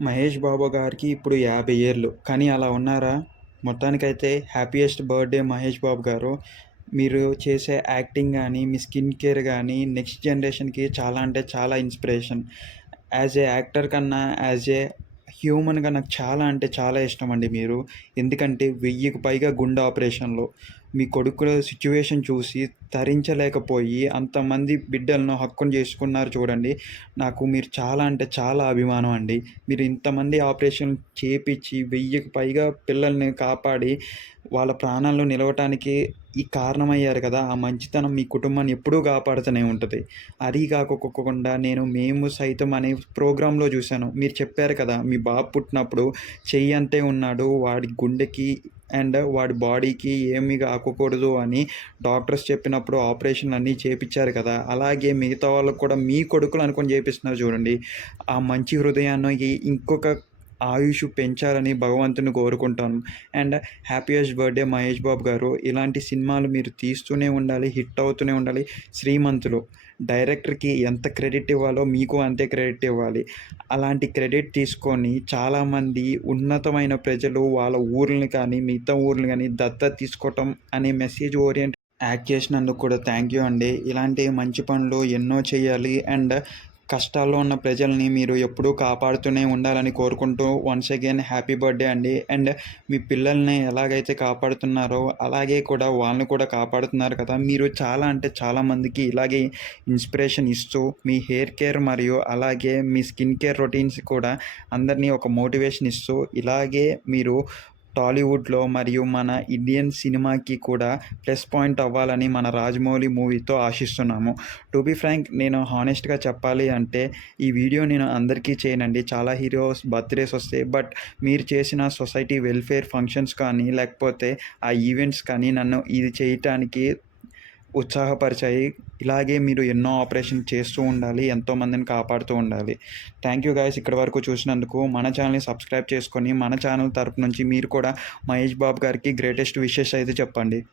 మహేష్ బాబు గారికి ఇప్పుడు యాభై ఏళ్ళు. కానీ అలా ఉన్నారా? మొత్తానికైతే హ్యాపీయెస్ట్ బర్త్డే మహేష్ బాబు గారు. మీరు చేసే యాక్టింగ్ కానీ మీ స్కిన్ కేర్ కానీ నెక్స్ట్ జనరేషన్కి చాలా అంటే చాలా ఇన్స్పిరేషన్. యాజ్ ఏ యాక్టర్ కన్నా యాజ్ ఏ హ్యూమన్గా నాకు చాలా అంటే చాలా ఇష్టం అండి మీరు. ఎందుకంటే వెయ్యికి పైగా గుండె ఆపరేషన్లు. మీ కొడుకుల సిచ్యువేషన్ చూసి తరించలేకపోయి అంతమంది బిడ్డలను హక్కును చేసుకున్నారు చూడండి. నాకు మీరు చాలా అంటే చాలా అభిమానం అండి. మీరు ఇంతమంది ఆపరేషన్ చేపించి వెయ్యికి పైగా పిల్లల్ని కాపాడి వాళ్ళ ప్రాణాలను నిలవటానికి ఈ కారణమయ్యారు కదా. ఆ మంచితనం మీ కుటుంబాన్ని ఎప్పుడూ కాపాడుతూనే ఉంటుంది. అది కాకుండా నేను మేము సైతం అనే ప్రోగ్రాంలో చూశాను. మీరు చెప్పారు కదా మీ బాబు పుట్టినప్పుడు చెయ్యి అంతే ఉన్నాడు. వాడి గుండెకి అండ్ వాడి బాడీకి ఏమి కాకూడదు అని డాక్టర్స్ చెప్పినప్పుడు ఆపరేషన్ అన్నీ చేపించారు కదా. అలాగే మిగతా వాళ్ళకు కూడా మీ కొడుకులు అనుకొని చేపిస్తున్నారు చూడండి. ఆ మంచి హృదయాన్ని ఇంకొక ఆయుష్ పెంచాలని భగవంతుని కోరుకుంటాను. And happiest birthday Mahesh Babu గారు. ఇలాంటి సినిమాలు మీరు తీస్తూనే ఉండాలి హిట్ అవుతూనే ఉండాలి శ్రీమంతులు. డైరెక్టర్కి ఎంత క్రెడిట్ ఇవ్వాలో మీకు అంతే క్రెడిట్ ఇవ్వాలి. అలాంటి క్రెడిట్ తీసుకొని చాలామంది ఉన్నతమైన ప్రజలు వాళ్ళ ఊర్లని కానీ మిగతా ఊర్లు కానీ దత్త తీసుకోవటం అనే మెసేజ్ ఓరియంట్ యాక్ట్ చేసినందుకు కూడా థ్యాంక్ యూ అండి. ఇలాంటి మంచి పనులు ఎన్నో చేయాలి. అండ్ కష్టాల్లో ఉన్న ప్రజల్ని మీరు ఎప్పుడూ కాపాడుతూనే ఉండాలని కోరుకుంటూ వన్స్ అగైన్ హ్యాపీ బర్త్డే అండి. అండ్ మీ పిల్లల్ని ఎలాగైతే కాపాడుతున్నారో అలాగే కూడా వాళ్ళని కూడా కాపాడుతున్నారు కదా. మీరు చాలా అంటే చాలామందికి ఇలాగే ఇన్స్పిరేషన్ ఇస్తూ మీ హెయిర్ కేర్ మరియు అలాగే మీ స్కిన్ కేర్ రొటీన్స్ కూడా అందరినీ ఒక మోటివేషన్ ఇస్తూ ఇలాగే మీరు టాలీవుడ్లో మరియు మన ఇండియన్ సినిమాకి కూడా ప్లస్ పాయింట్ అవ్వాలని మన రాజమౌళి మూవీతో ఆశిస్తున్నాము. టు బి ఫ్రాంక్ నేను హానెస్ట్గా చెప్పాలి అంటే ఈ వీడియో నేను అందరికీ చేయనండి. చాలా హీరోస్ బర్త్డేస్ వస్తాయి. బట్ మీరు చేసిన సొసైటీ వెల్ఫేర్ ఫంక్షన్స్ కానీ లేకపోతే ఆ ఈవెంట్స్ కానీ నన్ను ఇది చేయటానికి ఉత్సాహపరిచాయి. ఇలాగే మీరు ఎన్నో ఆపరేషన్ చేస్తూ ఉండాలి ఎంతోమందిని కాపాడుతూ ఉండాలి. థ్యాంక్ యూ గాయస్ ఇక్కడ వరకు చూసినందుకు. మన ఛానల్ని సబ్స్క్రైబ్ చేసుకొని మన ఛానల్ తరపు నుంచి మీరు కూడా మహేష్ బాబు గారికి గ్రేటెస్ట్ విషెస్ అయితే చెప్పండి.